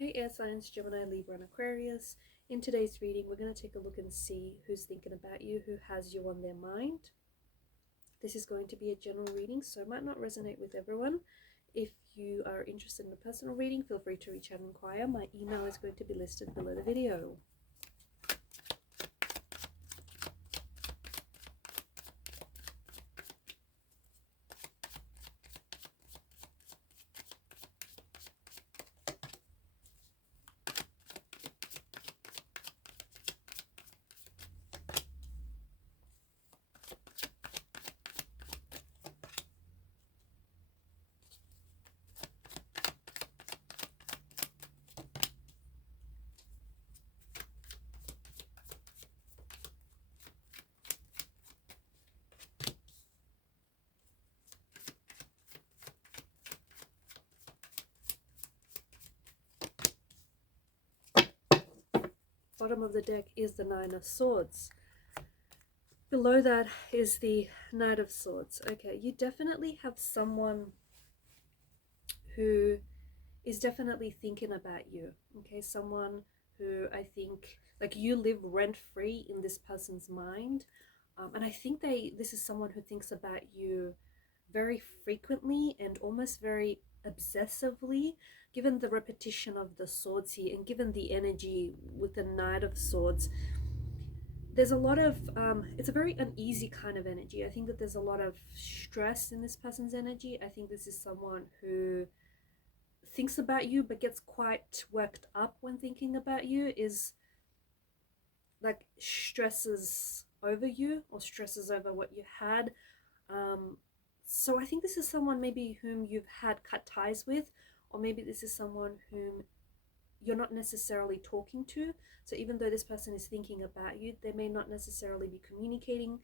Hey air signs, Gemini, Libra and Aquarius. In today's reading, we're going to take a look and see who's thinking about you, who has you on their mind. This is going to be a general reading, so it might not resonate with everyone. If you are interested in a personal reading, feel free to reach out and inquire. My email is going to be listed below the video. Bottom of the deck is the Nine of Swords. Below that is the Knight of Swords. Okay, you definitely have someone who is definitely thinking about you. Okay, someone who I think, like, you live rent-free in this person's mind. And I think this is someone who thinks about you very frequently and almost very obsessively, given the repetition of the swords here and given the energy with the Knight of Swords. There's a lot of it's a very uneasy kind of energy. I think that there's a lot of stress in this person's energy. I think this is someone who thinks about you but gets quite worked up when thinking about you, is like stresses over you or stresses over what you had. So I think this is someone maybe whom you've had cut ties with, or maybe this is someone whom you're not necessarily talking to. So even though this person is thinking about you, they may not necessarily be communicating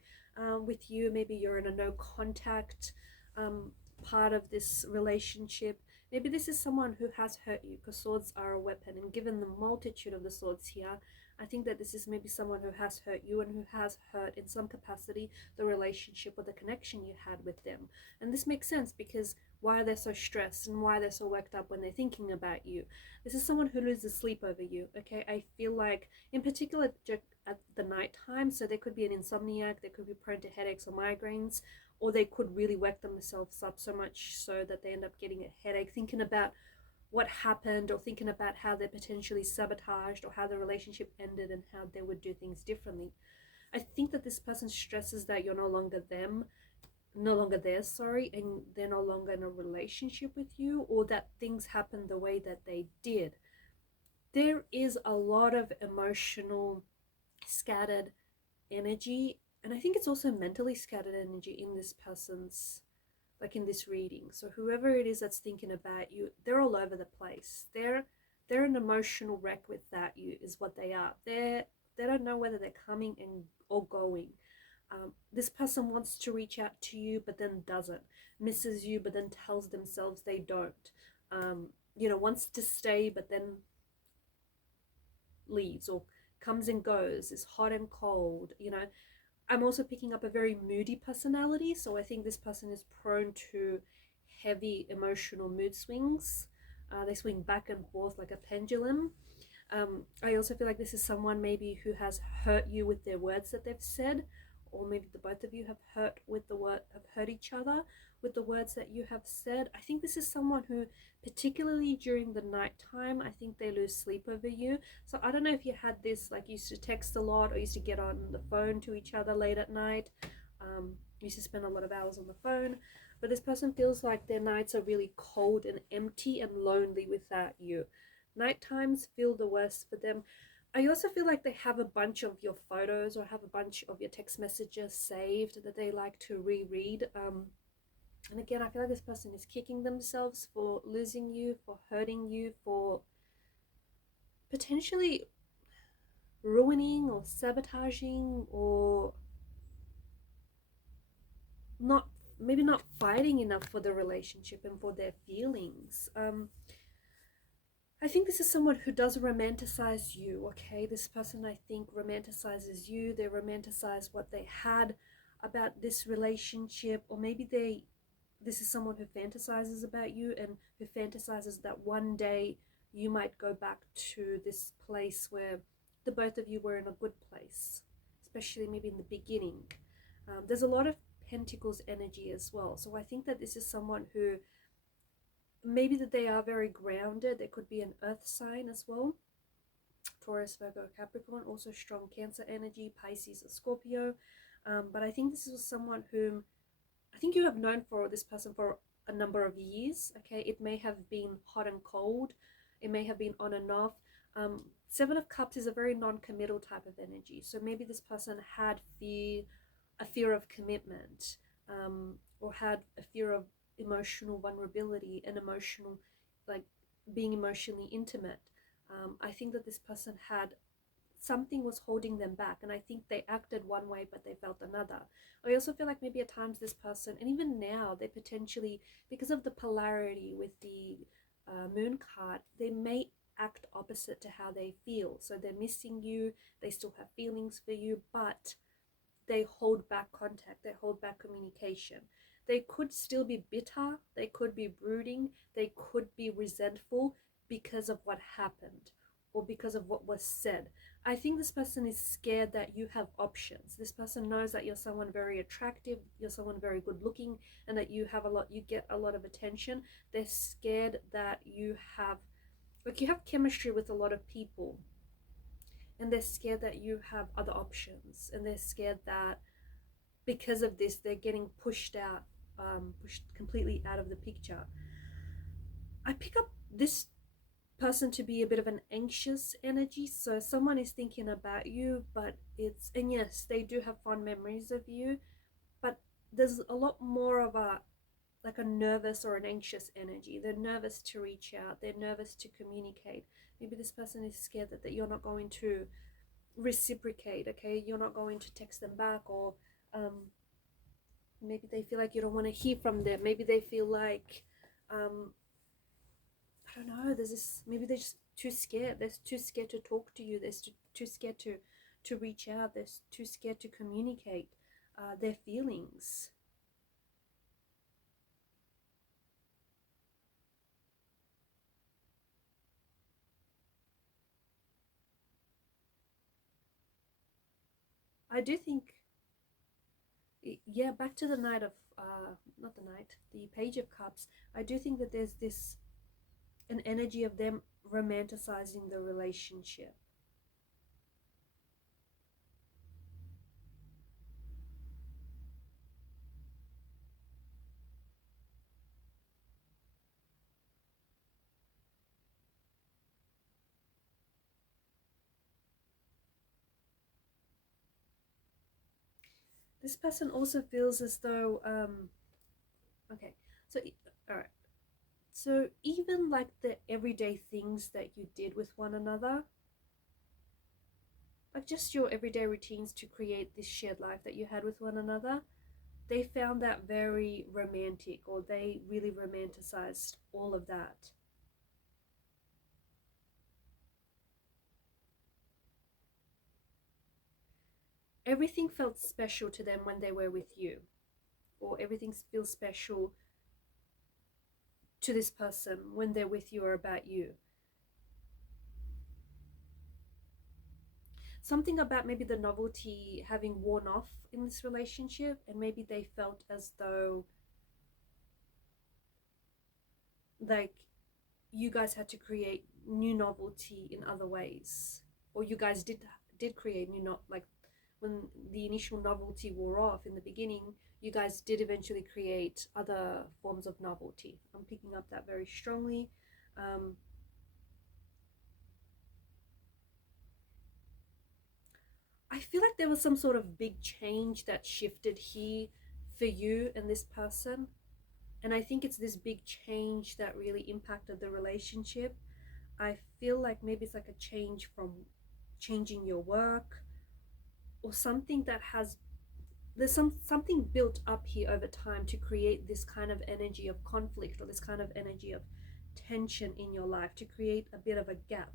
with you. Maybe you're in a no contact part of this relationship. Maybe this is someone who has hurt you, because swords are a weapon, and given the multitude of the swords here, I think that this is maybe someone who has hurt you and who has hurt in some capacity the relationship or the connection you had with them. And this makes sense, because why are they so stressed and why they're so worked up when they're thinking about you? This is someone who loses sleep over you. Okay, I feel like in particular at the night time, so they could be an insomniac, they could be prone to headaches or migraines, or they could really work themselves up so much so that they end up getting a headache thinking about what happened, or thinking about how they're potentially sabotaged, or how the relationship ended and how they would do things differently. I think that this person stresses that you're no longer there, and they're no longer in a relationship with you, or that things happen the way that they did. There is a lot of emotional scattered energy, and I think it's also mentally scattered energy in this person's, like in this reading. So whoever it is that's thinking about you, they're all over the place. They're an emotional wreck without you, is what they are. They don't know whether they're coming and or going. This person wants to reach out to you but then doesn't, misses you but then tells themselves they don't, wants to stay but then leaves, or comes and goes, is hot and cold. I'm also picking up a very moody personality, so I think this person is prone to heavy emotional mood swings. They swing back and forth like a pendulum. I also feel like this is someone maybe who has hurt you with their words that they've said, or maybe the both of you have hurt each other with the words that you have said. I think this is someone who, particularly during the night time, I think they lose sleep over you. So I don't know if you had this, like, used to text a lot or used to get on the phone to each other late at night, used to spend a lot of hours on the phone, but this person feels like their nights are really cold and empty and lonely without you. Night times feel the worst for them. I also feel like they have a bunch of your photos or have a bunch of your text messages saved that they like to reread. And again, I feel like this person is kicking themselves for losing you, for hurting you, for potentially ruining or sabotaging, or maybe not fighting enough for the relationship and for their feelings. I think this is someone who does romanticize you, okay? This person, I think, romanticizes you. They romanticize what they had about this relationship, or maybe this is someone who fantasizes about you and who fantasizes that one day you might go back to this place where the both of you were in a good place, especially maybe in the beginning. There's a lot of Pentacles energy as well. So I think that this is someone who maybe that they are very grounded. There could be an earth sign as well. Taurus, Virgo, Capricorn, also strong Cancer energy, Pisces or Scorpio. But I think this is someone whom I think you have known for this person for a number of years. Okay, it may have been hot and cold. It may have been on and off. Seven of Cups is a very non-committal type of energy. So maybe this person had a fear of commitment, or had a fear of emotional vulnerability and emotional, like being emotionally intimate. I think that this person had something was holding them back, and I think they acted one way but they felt another. I also feel like maybe at times this person, and even now, they potentially, because of the polarity with the moon card, they may act opposite to how they feel. So they're missing you, they still have feelings for you, but they hold back contact, they hold back communication. They could still be bitter, they could be brooding, they could be resentful because of what happened or because of what was said. I think this person is scared that you have options. This person knows that you're someone very attractive, you're someone very good looking, and that you get a lot of attention. They're scared that you have chemistry with a lot of people, and they're scared that you have other options, and they're scared that because of this they're getting pushed completely out of the picture. I pick up this person to be a bit of an anxious energy. So someone is thinking about you, and yes, they do have fond memories of you, but there's a lot more of a nervous or an anxious energy. They're nervous to reach out, they're nervous to communicate. Maybe this person is scared that you're not going to reciprocate. Okay, you're not going to text them back, or maybe they feel like you don't want to hear from them. Maybe they feel like I don't know, there's this, maybe they're just too scared. They're too scared to talk to you. They're too scared to reach out. They're too scared to communicate their feelings. I do think, yeah, back to the Knight of, not the Knight, the Page of Cups. I do think that there's an energy of them romanticizing the relationship. This person also feels as though, okay, so, all right. So even like the everyday things that you did with one another, like just your everyday routines to create this shared life that you had with one another, they found that very romantic, or they really romanticized all of that. Everything felt special to them when they were with you, or everything feels special to this person when they're with you or about you. Something about maybe the novelty having worn off in this relationship, and maybe they felt as though like you guys had to create new novelty in other ways, or you guys did create new, not like when the initial novelty wore off in the beginning, you guys did eventually create other forms of novelty. I'm picking up that very strongly. I feel like there was some sort of big change that shifted here for you and this person. And I think it's this big change that really impacted the relationship. I feel like maybe it's like a change from changing your work, or something that has, there's something built up here over time to create this kind of energy of conflict, or this kind of energy of tension in your life, to create a bit of a gap.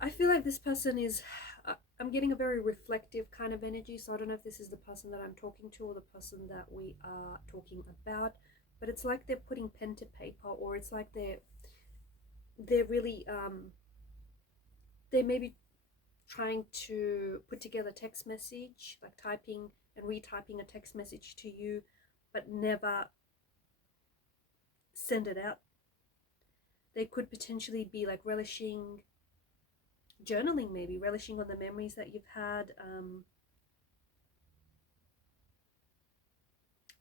I feel like this person is I'm getting a very reflective kind of energy. So I don't know if this is the person that I'm talking to or the person that we are talking about. But it's like they're putting pen to paper, or it's like they're really they may be trying to put together text message, like typing and retyping a text message to you, but never send it out. They could potentially be like relishing, journaling, maybe relishing on the memories that you've had.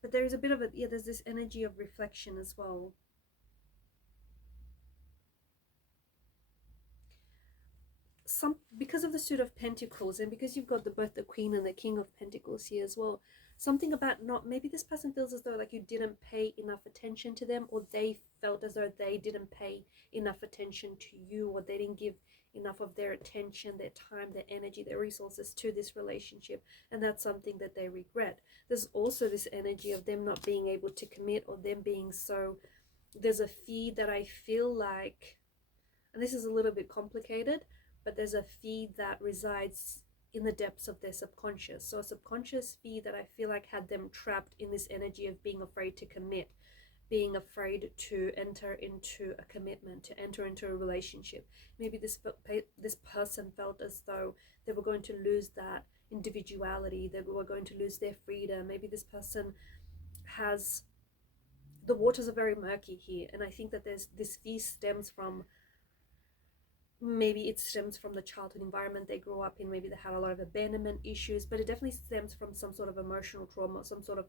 But there's a bit of there's this energy of reflection as well. Because of the suit of pentacles, and because you've got both the queen and the king of pentacles here as well, something about not, maybe this person feels as though like you didn't pay enough attention to them, or they felt as though they didn't pay enough attention to you, or they didn't give enough of their attention, their time, their energy, their resources to this relationship, and that's something that they regret. There's also this energy of them not being able to commit, or them being so, there's a fear that I feel like, and this is a little bit complicated, but there's a fear that resides in the depths of their subconscious. So a subconscious fear that I feel like had them trapped in this energy of being afraid to commit, being afraid to enter into a commitment, to enter into a relationship. Maybe this person felt as though they were going to lose that individuality, they were going to lose their freedom. Maybe this person has, the waters are very murky here, and I think that there's this fear stems from, maybe it stems from the childhood environment they grew up in. Maybe they had a lot of abandonment issues, but it definitely stems from some sort of emotional trauma, some sort of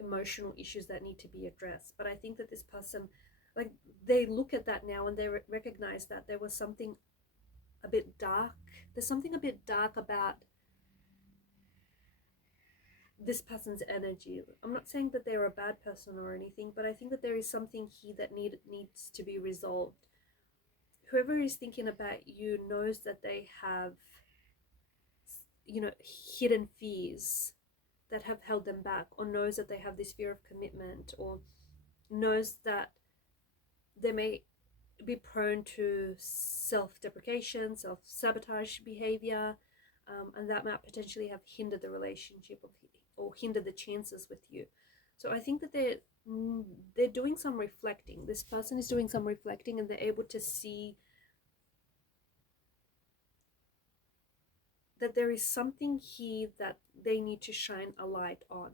emotional issues that need to be addressed. But I think that this person, like, they look at that now and they recognize that there was something a bit dark. There's something a bit dark about this person's energy. I'm not saying that they're a bad person or anything, but I think that there is something here that needs to be resolved. Whoever is thinking about you knows that they have, hidden fears that have held them back, or knows that they have this fear of commitment, or knows that they may be prone to self-deprecation, self-sabotage behavior, and that might potentially have hindered the relationship or hindered the chances with you. So I think that they're doing some reflecting. This person is doing some reflecting, and they're able to see that there is something here that they need to shine a light on.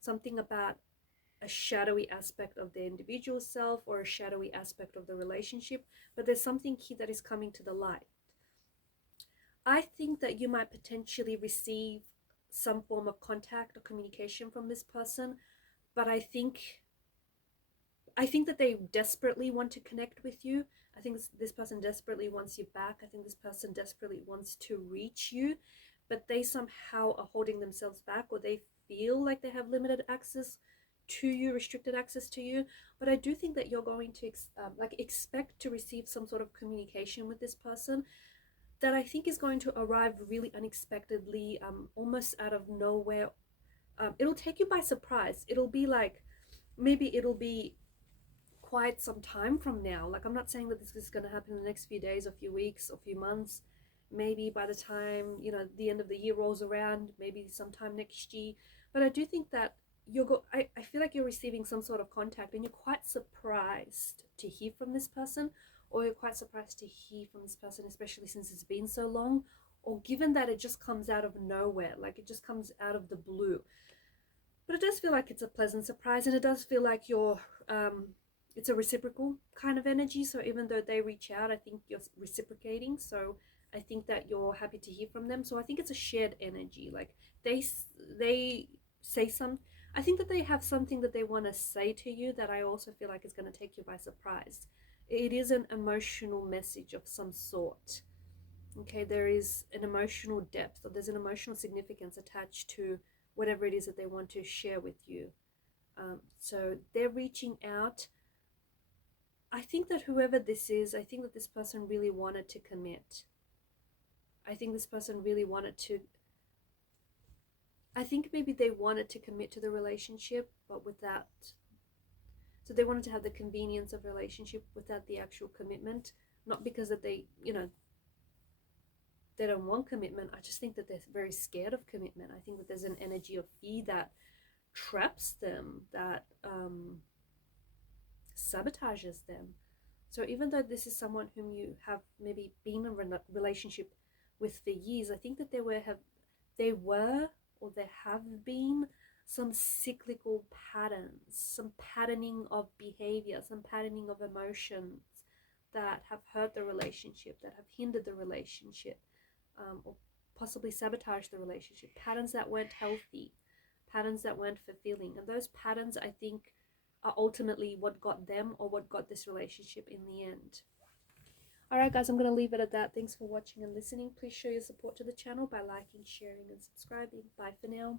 Something about a shadowy aspect of the individual self, or a shadowy aspect of the relationship, but there's something here that is coming to the light. I think that you might potentially receive some form of contact or communication from this person, but I think that they desperately want to connect with you. I think this person desperately wants you back. I think this person desperately wants to reach you, but they somehow are holding themselves back, or they feel like they have limited access to you, restricted access to you. But I do think that you're going to expect to receive some sort of communication with this person that I think is going to arrive really unexpectedly, almost out of nowhere. It'll take you by surprise. It'll be like, maybe it'll be quite some time from now. Like, I'm not saying that this is going to happen in the next few days or few weeks or few months. Maybe by the time, the end of the year rolls around, maybe sometime next year. But I do think that I feel like you're receiving some sort of contact, and you're quite surprised to hear from this person, or you're quite surprised to hear from this person, especially since it's been so long, or given that it just comes out of nowhere, like it just comes out of the blue. But it does feel like it's a pleasant surprise, and it does feel like it's a reciprocal kind of energy. So even though they reach out, I think you're reciprocating. So I think that you're happy to hear from them. So I think it's a shared energy. Like they say I think that they have something that they want to say to you that I also feel like is going to take you by surprise. It is an emotional message of some sort. Okay, there is an emotional depth, or there's an emotional significance attached to whatever it is that they want to share with you. So they're reaching out. I think that whoever this is, I think that this person really wanted to commit. I think this person really wanted to, I think maybe they wanted to commit to the relationship, but without, so they wanted to have the convenience of relationship without the actual commitment. Not because that they, they don't want commitment. I just think that they're very scared of commitment. I think that there's an energy of fear that traps them, that sabotages them. So even though this is someone whom you have maybe been in a relationship with for years, I think that there were or there have been some cyclical patterns, some patterning of behavior, some patterning of emotions that have hurt the relationship, that have hindered the relationship, or possibly sabotaged the relationship, patterns that weren't healthy, patterns that weren't fulfilling. And those patterns, I think, are ultimately what got them or what got this relationship in the end. Alright guys, I'm going to leave it at that. Thanks for watching and listening. Please show your support to the channel by liking, sharing and subscribing. Bye for now.